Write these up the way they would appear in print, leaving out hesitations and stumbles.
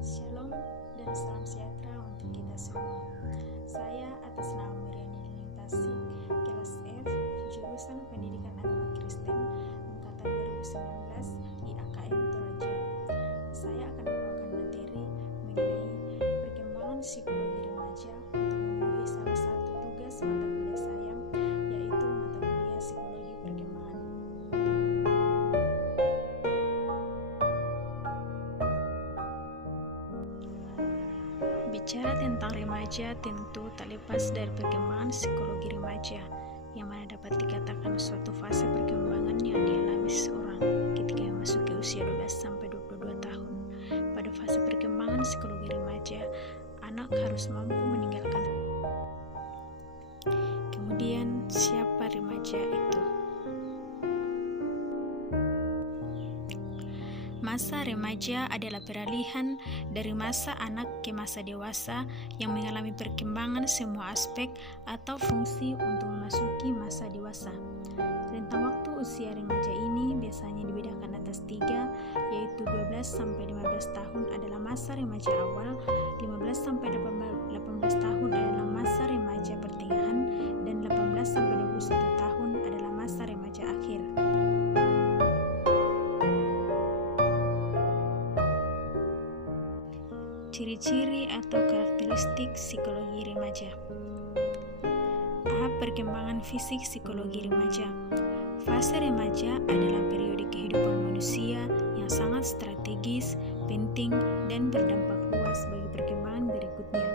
Shalom dan salam sejahtera untuk kita semua. Saya atas nama Miriani Dinintasi, kelas F, jurusan Pendidikan Agama Kristen, angkatan 2019, IAKM Toraja. Saya akan membawakan materi mengenai perkembangan psikologi remaja untuk memenuhi salah satu tugas mata kuliah saya, yaitu mata kuliah psikologi perkembangan. Bicara tentang remaja tentu tak lepas dari perkembangan psikologi remaja, yang mana dapat dikatakan suatu fase perkembangan yang dialami seseorang ketika memasuki usia 12-22 tahun. Pada fase perkembangan psikologi remaja, anak harus mampu meninggalkan. Kemudian, siapa remaja itu? Masa remaja adalah peralihan dari masa anak ke masa dewasa yang mengalami perkembangan semua aspek atau fungsi untuk memasuki masa dewasa. Rentang waktu usia remaja ini biasanya dibedakan atas 3, yaitu 12-15 tahun adalah masa remaja awal, 15-18 tahun adalah masa remaja pertengahan, dan 18-21 tahun adalah masa remaja akhir. Ciri-ciri atau karakteristik psikologi remaja. Perkembangan fisik psikologi remaja. Fase remaja adalah periode kehidupan manusia yang sangat strategis, penting, dan berdampak luas bagi perkembangan berikutnya.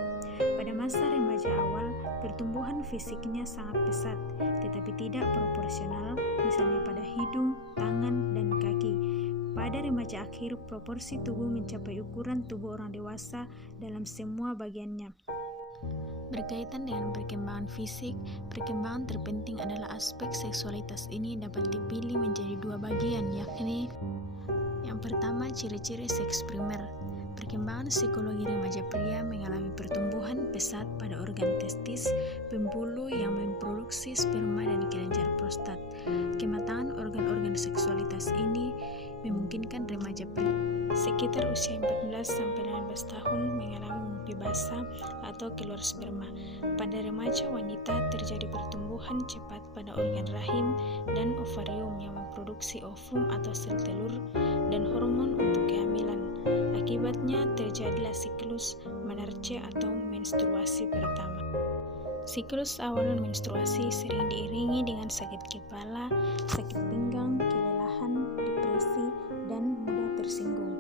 Pada masa remaja awal, pertumbuhan fisiknya sangat pesat, tetapi tidak proporsional, misalnya pada hidung, tangan, dan kaki. Pada remaja akhir, proporsi tubuh mencapai ukuran tubuh orang dewasa dalam semua bagiannya. Berkaitan dengan perkembangan fisik, perkembangan terpenting adalah aspek seksualitas ini dapat dipilih menjadi 2 bagian, yakni yang pertama, ciri-ciri seks primer. Perkembangan psikologi remaja pria mengalami pertumbuhan pesat pada organ testis, pembuluh yang memproduksi sperma dan kelenjar prostat. Kematangan organ-organ seksualitas ini memungkinkan remaja pria sekitar usia 14-18 tahun mengalami mimpi basah atau keluar sperma. Pada remaja wanita terjadi pertumbuhan cepat pada organ rahim dan ovarium yang memproduksi ovum atau sel telur dan hormon untuk kehamilan. Akibatnya terjadilah siklus menarche atau menstruasi pertama. Siklus awal menstruasi sering diiringi dengan sakit kepala, sakit pinggang, kelelahan, depresi, dan mudah tersinggung.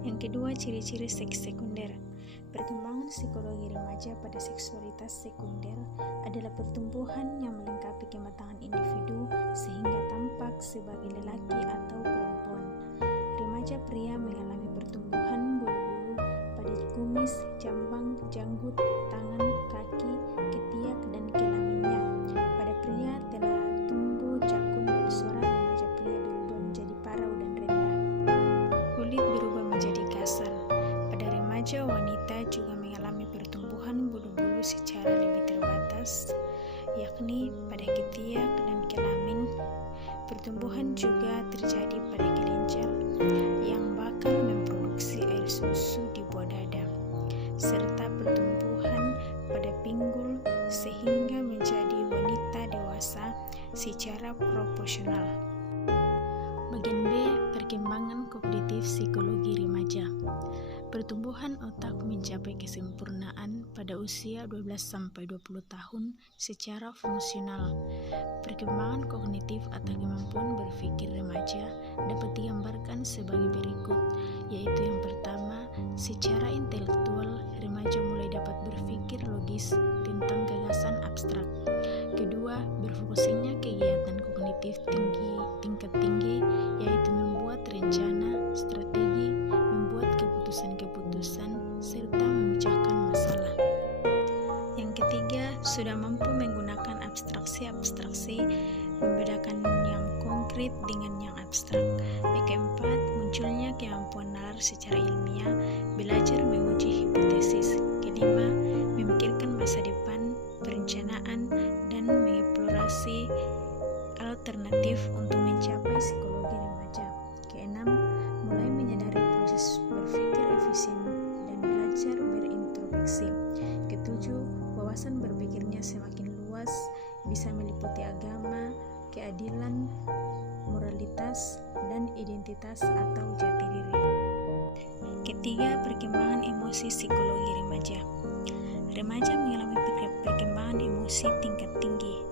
Yang kedua, ciri-ciri seks sekunder. Perkembangan psikologi remaja pada seksualitas sekunder adalah pertumbuhan yang melengkapi kematangan individu sehingga tampak sebagai lelaki atau perempuan. Remaja pria mengalami pertumbuhan bulu-bulu pada kumis, jambang, janggut, tangan, kaki, ketiak, dan kelaminnya. Pada pria telah tumbuh jakun dan suara remaja pria berubah menjadi parau dan rendah. Kulit berubah menjadi kasar. Pada remaja wanita juga mengalami pertumbuhan bulu-bulu secara lebih terbatas, yakni pada ketiak dan kelamin. Pertumbuhan juga terjadi pada kelenjar yang bakal memproduksi air susu di buah dada, serta pertumbuhan pada pinggul sehingga menjadi wanita dewasa secara proporsional. Bagian B, perkembangan kognitif psikologi remaja. Pertumbuhan otak mencapai kesempurnaan pada usia 12-20 tahun secara fungsional. Perkembangan kognitif atau kemampuan berpikir remaja dapat digambarkan sebagai berikut, yaitu yang pertama, secara intelektual, remaja mulai dapat berpikir logis tentang gagasan abstrak. Kedua, berfungsinya kegiatan kognitif tingkat tinggi, yaitu membuat rencana, strategi, membuat keputusan-keputusan, serta memecahkan masalah. Yang ketiga, sudah mampu menggunakan abstraksi-abstraksi, membedakan yang konkret dengan yang abstrak. Yang keempat, munculnya kemampuan nalar secara ilmiah, belajar menguji hipotesis. Kelima, memikirkan masa depan, perencanaan, dan mengeksplorasi alternatif untuk mencapai psikologi remaja. Keenam, mulai menyadari proses berpikir identitas atau jati diri. Ketiga, perkembangan emosi psikologi remaja. Remaja mengalami perkembangan emosi tingkat tinggi.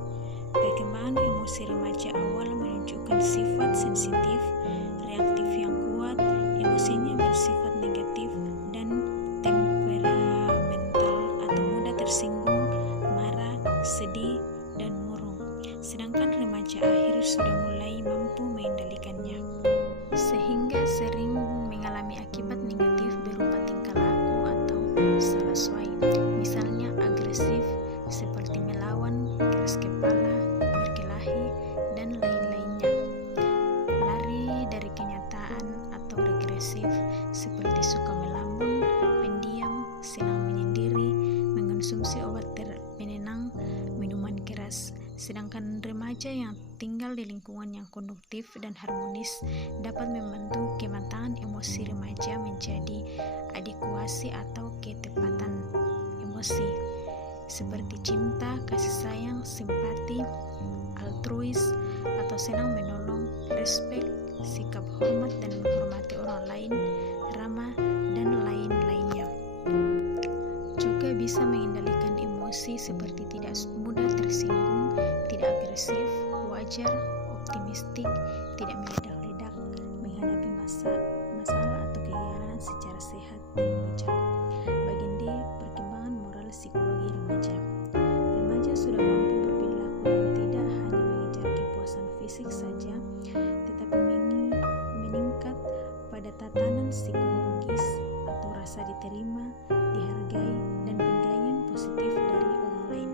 Perkembangan emosi remaja awal menunjukkan sifat sensitif, reaktif yang kuat, emosinya bersifat negatif, dan temperamental atau mudah tersinggung, marah, sedih, dan murung. Sedangkan remaja akhir sudah mulai mampu mengendalikannya, sehingga sering mengalami akibat negatif berupa tingkah laku atau salah suai, misalnya agresif seperti melawan, keras kepala, berkelahi, dan lain-lainnya. Lari dari kenyataan atau regresif seperti suka melambung, pendiam, senang menyendiri, mengonsumsi obat penenang, minuman keras. Sedangkan remaja yang tinggal di lingkungan yang konduktif dan harmonis dapat membantu kematangan emosi remaja menjadi adekuasi atau ketepatan emosi, seperti cinta, kasih sayang, simpati, altruis, atau senang menolong, respek, sikap hormat dan menghormati orang lain, ramah, dan lain-lainnya. Juga bisa mengendalikan emosi seperti tidak mudah tersinggung, tidak agresif, wajar, optimistik, tidak meledak-ledak, menghadapi masalah atau kegagalan secara sehat dan bijak. Bagian D, perkembangan moral psikologi remaja. Remaja sudah mampu berperilaku yang tidak hanya mengejar kepuasan fisik saja, tetapi meningkat pada tatanan psikologis atau rasa diterima, dihargai, dan penilaian positif dari orang lain.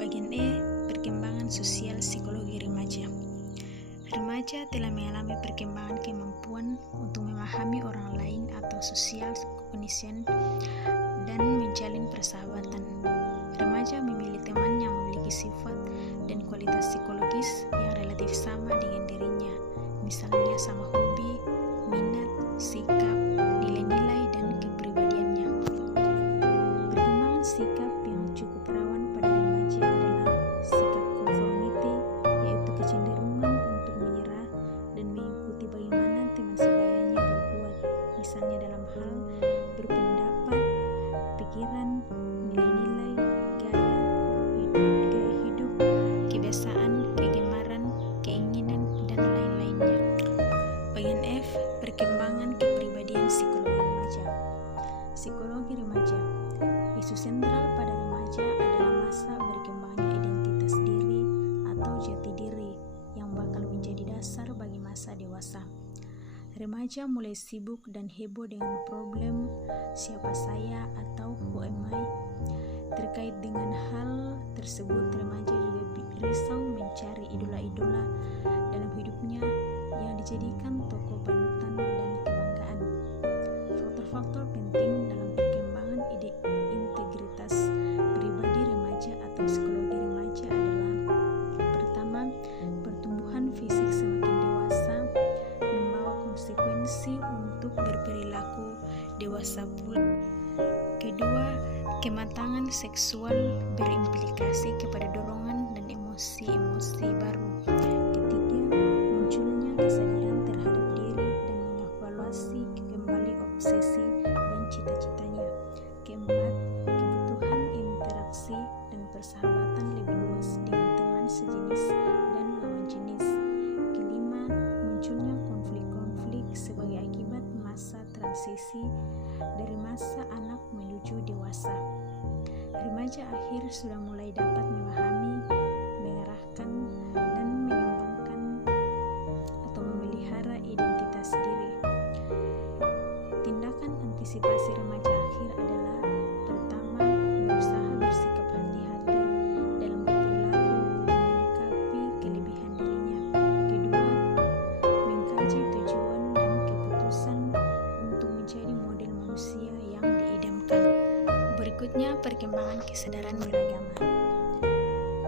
Bagian E, perkembangan sosial psikologi remaja. Remaja telah mengalami perkembangan kemampuan untuk memahami orang lain atau social cognition dan menjalin persahabatan. Remaja memilih teman yang memiliki sifat dan kualitas psikologis yang relatif sama dengan dirinya, misalnya sama hobi, minat, sikap, nilai-nilai, dan kepribadiannya. Perkembangan sikap yang cukup rawan pada remaja adalah sikap conformity, yaitu kecenderungan untuk menyerah dan mengikuti bagaimana teman sebayanya berbuat, misalnya dalam hal berpendapat, pikiran, nilai-nilai, gaya hidup, kebiasaan, kegemaran, keinginan, dan lain-lainnya. Bagian F, perkembangan kepribadian psikologi remaja. Psikologi remaja. Isu sentral pada remaja adalah masa berkembangnya identitas diri atau jati diri yang bakal menjadi dasar bagi masa dewasa. Remaja mulai sibuk dan heboh dengan problem siapa saya atau who am I. Terkait dengan hal tersebut, remaja juga risau mencari idola-idola dalam hidupnya yang dijadikan tokoh panutan dan kebanggaan. Faktor-faktor penting dalam perkembangan integritas pribadi remaja atau psikologi remaja adalah: pertama, pertumbuhan fisik semakin dewasa membawa konsekuensi untuk berperilaku dewasa pula. Kedua, kematangan seksual berimplikasi kepada dorongan dan emosi-emosi baru. Ketiga, munculnya kesadaran terhadap diri dan mengevaluasi kembali obsesi dan cita-citanya. Keempat, kebutuhan interaksi dan persahabatan lebih luas dengan teman sejenis dan lawan jenis. Kelima, munculnya konflik-konflik sebagai akibat masa transisi dari masa anak menuju dewasa. Remaja akhir sudah mulai dapat memahami, mengarahkan, dan mengembangkan atau memelihara identitas diri. Tindakan antisipasi remaja akhir adalah: pertama, berusaha bersikap hati-hati dalam berperilaku dan menyikapi kelebihan dirinya. Kedua, mengkaji tujuan dan keputusan untuk menjadi model manusia yang diidamkan. Berikutnya, perkembangan kesadaran beragama.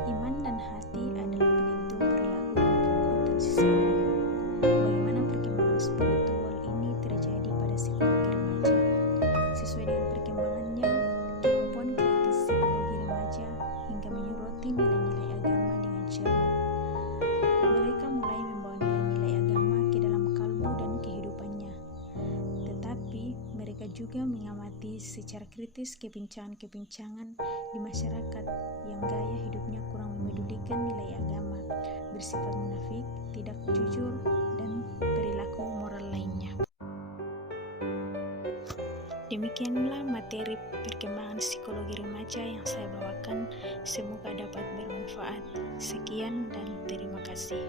Iman dan hati adalah penentu perilaku dan perbuatan seseorang. Bagaimana perkembangan spiritual ini terjadi pada psikologi remaja? Sesuai dengan perkembangannya, kemampuan kritis psikologi remaja hingga menyoroti nilai-nilai agama dengan cermat. Mereka mulai membawa nilai-nilai agama ke dalam juga mengamati secara kritis kebincangan-kebincangan di masyarakat yang gaya hidupnya kurang memedulikan nilai agama, bersifat munafik, tidak jujur, dan perilaku moral lainnya. Demikianlah materi perkembangan psikologi remaja yang saya bawakan. Semoga dapat bermanfaat. Sekian dan terima kasih.